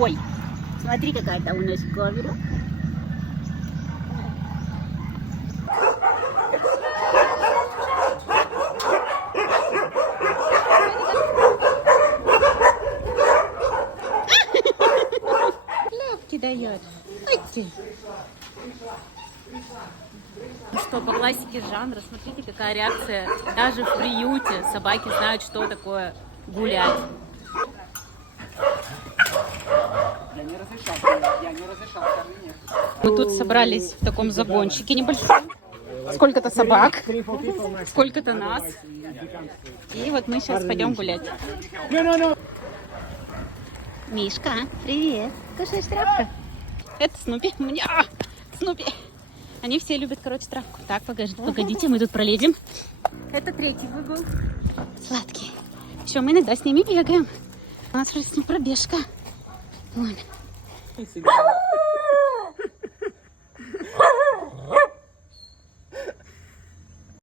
Ой, смотри, какая-то у нас камера. Ляпки дает. Ой ты. Ну что, по классике жанра, смотрите, какая реакция. Даже в приюте собаки знают, что такое гулять. Я не разрешал, нет. Мы тут собрались в таком загончике небольшом. Сколько-то собак, сколько-то нас. И вот мы сейчас пойдем гулять. Мишка, привет. Кушаешь травку? Это Снупи. Снупи. Они все любят, короче, травку. Так, погодите, мы тут пролезем. Это третий выгул. Сладкий. Все, мы иногда с ними бегаем. У нас с ним пробежка. Вон.